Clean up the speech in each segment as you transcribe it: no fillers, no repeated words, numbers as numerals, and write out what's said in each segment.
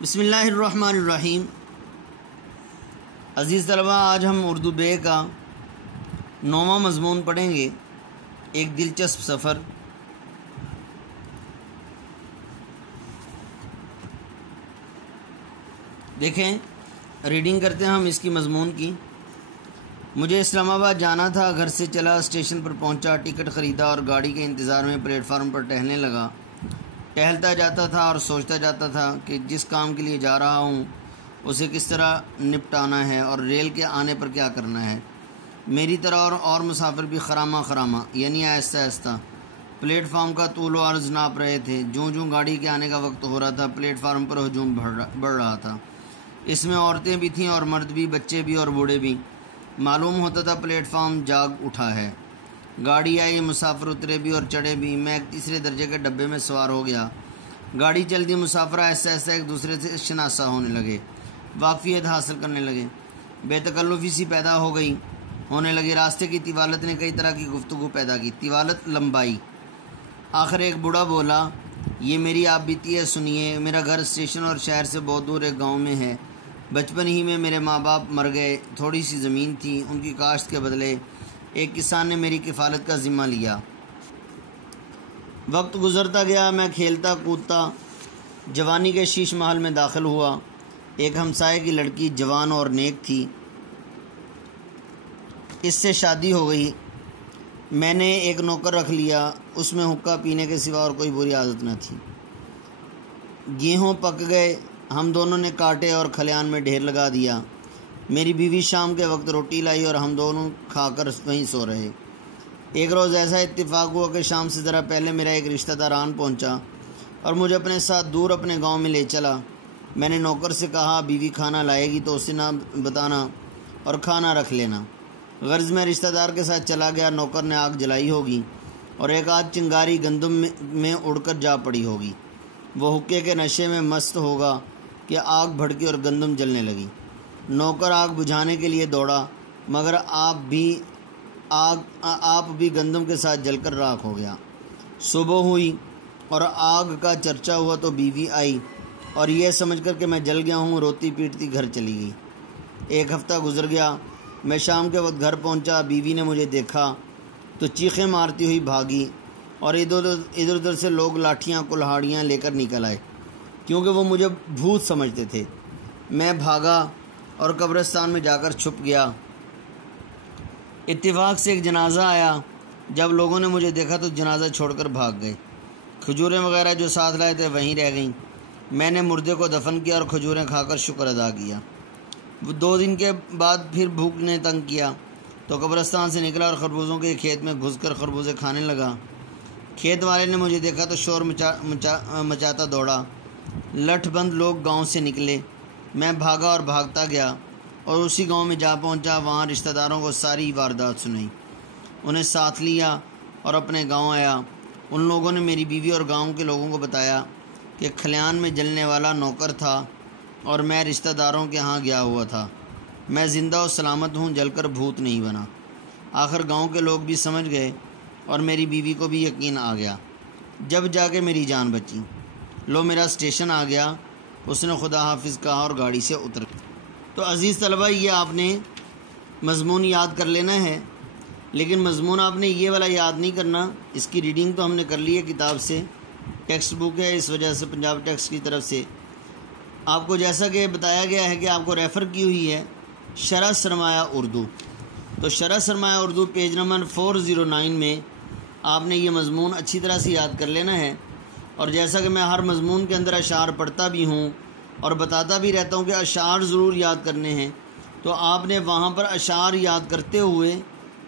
بسم اللہ الرحمن الرحیم۔ عزیز طلبہ، آج ہم اردو بے کا 9واں مضمون پڑھیں گے، ایک دلچسپ سفر۔ دیکھیں، ریڈنگ کرتے ہیں ہم اس کی مضمون کی۔ مجھے اسلام آباد جانا تھا، گھر سے چلا، اسٹیشن پر پہنچا، ٹکٹ خریدا اور گاڑی کے انتظار میں پلیٹ فارم پر ٹہلنے لگا۔ ٹہلتا جاتا تھا اور سوچتا جاتا تھا کہ جس کام کے لیے جا رہا ہوں اسے کس طرح نپٹانا ہے اور ریل کے آنے پر کیا کرنا ہے۔ میری طرح اور مسافر بھی خرامہ یعنی آہستہ آہستہ پلیٹ فارم کا طول و عرض ناپ رہے تھے۔ جوں گاڑی کے آنے کا وقت ہو رہا تھا، پلیٹ فارم پر ہجوم بڑھ رہا تھا۔ اس میں عورتیں بھی تھیں اور مرد بھی، بچے بھی اور بوڑھے بھی۔ معلوم ہوتا تھا پلیٹ فارم جاگ اٹھا ہے۔ گاڑی آئی، مسافر اترے بھی اور چڑھے بھی۔ میں ایک تیسرے درجے کے ڈبے میں سوار ہو گیا۔ گاڑی چل دی، مسافر آہستہ آہستہ ایک دوسرے سے شناسا ہونے لگے، واقفیت حاصل کرنے لگے، بے تکلفی سی پیدا ہونے لگی۔ راستے کی طوالت نے کئی طرح کی گفتگو پیدا کی۔ طوالت، لمبائی۔ آخر ایک بوڑھا بولا، یہ میری آپ بیتی ہے، سنیے۔ میرا گھر اسٹیشن اور شہر سے بہت دور ایک گاؤں میں ہے۔ بچپن ہی میں میرے ماں باپ مر گئے۔ تھوڑی سی زمین تھی، ان کی کاشت کے بدلے ایک کسان نے میری کفالت کا ذمہ لیا۔ وقت گزرتا گیا، میں کھیلتا کودتا جوانی کے شیش محل میں داخل ہوا۔ ایک ہمسائے کی لڑکی جوان اور نیک تھی، اس سے شادی ہو گئی۔ میں نے ایک نوکر رکھ لیا، اس میں حقہ پینے کے سوا اور کوئی بری عادت نہ تھی۔ گیہوں پک گئے، ہم دونوں نے کاٹے اور کھلیان میں ڈھیر لگا دیا۔ میری بیوی شام کے وقت روٹی لائی اور ہم دونوں کھا کر وہیں سو رہے۔ ایک روز ایسا اتفاق ہوا کہ شام سے ذرا پہلے میرا ایک رشتہ دار آن پہنچا اور مجھے اپنے ساتھ دور اپنے گاؤں میں لے چلا۔ میں نے نوکر سے کہا، بیوی کھانا لائے گی تو اسے نہ بتانا اور کھانا رکھ لینا۔ غرض میں رشتہ دار کے ساتھ چلا گیا۔ نوکر نے آگ جلائی ہوگی اور ایک آدھ چنگاری گندم میں اڑ کر جا پڑی ہوگی۔ وہ حقے کے نشے میں مست ہوگا کہ آگ بھڑکی اور گندم جلنے لگی۔ نوکر آگ بجھانے کے لیے دوڑا، مگر آپ بھی گندم کے ساتھ جل کر راکھ ہو گیا۔ صبح ہوئی اور آگ کا چرچا ہوا تو بیوی آئی اور یہ سمجھ کر کہ میں جل گیا ہوں، روتی پیٹتی گھر چلی گئی۔ ایک ہفتہ گزر گیا، میں شام کے وقت گھر پہنچا۔ بیوی نے مجھے دیکھا تو چیخیں مارتی ہوئی بھاگی اور ادھر ادھر سے لوگ لاٹھیاں کلہاڑیاں لے کر نکل آئے، کیونکہ وہ مجھے بھوت سمجھتے تھے۔ میں بھاگا اور قبرستان میں جا کر چھپ گیا۔ اتفاق سے ایک جنازہ آیا۔ جب لوگوں نے مجھے دیکھا تو جنازہ چھوڑ کر بھاگ گئے۔ کھجوریں وغیرہ جو ساتھ لائے تھے وہیں رہ گئیں۔ میں نے مردے کو دفن کیا اور کھجوریں کھا کر شکر ادا کیا۔ 2 دن کے بعد پھر بھوک نے تنگ کیا تو قبرستان سے نکلا اور خربوزوں کے کھیت میں گھس کر خربوزے کھانے لگا۔ کھیت والے نے مجھے دیکھا تو شور مچاتا دوڑا۔ لٹھ بند لوگ گاؤں سے نکلے۔ میں بھاگا اور بھاگتا گیا اور اسی گاؤں میں جا پہنچا۔ وہاں رشتہ داروں کو ساری واردات سنائی، انہیں ساتھ لیا اور اپنے گاؤں آیا۔ ان لوگوں نے میری بیوی اور گاؤں کے لوگوں کو بتایا کہ کھلیان میں جلنے والا نوکر تھا اور میں رشتہ داروں کے ہاں گیا ہوا تھا۔ میں زندہ و سلامت ہوں، جل کر بھوت نہیں بنا۔ آخر گاؤں کے لوگ بھی سمجھ گئے اور میری بیوی کو بھی یقین آ گیا۔ جب جا کے میری جان بچی۔ لو، میرا اسٹیشن آ گیا۔ اس نے خدا حافظ کہا اور گاڑی سے اتر گیا۔ تو عزیز طلبہ، یہ آپ نے مضمون یاد کر لینا ہے، لیکن مضمون آپ نے یہ والا یاد نہیں کرنا۔ اس کی ریڈنگ تو ہم نے کر لی ہے کتاب سے، ٹیکسٹ بک ہے، اس وجہ سے پنجاب ٹیکسٹ کی طرف سے آپ کو جیسا کہ بتایا گیا ہے کہ آپ کو ریفر کی ہوئی ہے شرح سرمایہ اردو۔ تو شرح سرمایہ اردو پیج نمبر 409 میں آپ نے یہ مضمون اچھی طرح سے یاد کر لینا ہے۔ اور جیسا کہ میں ہر مضمون کے اندر اشعار پڑھتا بھی ہوں اور بتاتا بھی رہتا ہوں کہ اشعار ضرور یاد کرنے ہیں، تو آپ نے وہاں پر اشعار یاد کرتے ہوئے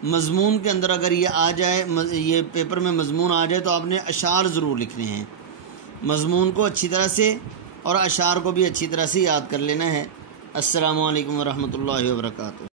مضمون کے اندر اگر یہ آ جائے، یہ پیپر میں مضمون آ جائے، تو آپ نے اشعار ضرور لکھنے ہیں۔ مضمون کو اچھی طرح سے اور اشعار کو بھی اچھی طرح سے یاد کر لینا ہے۔ السلام علیکم ورحمۃ اللہ وبرکاتہ۔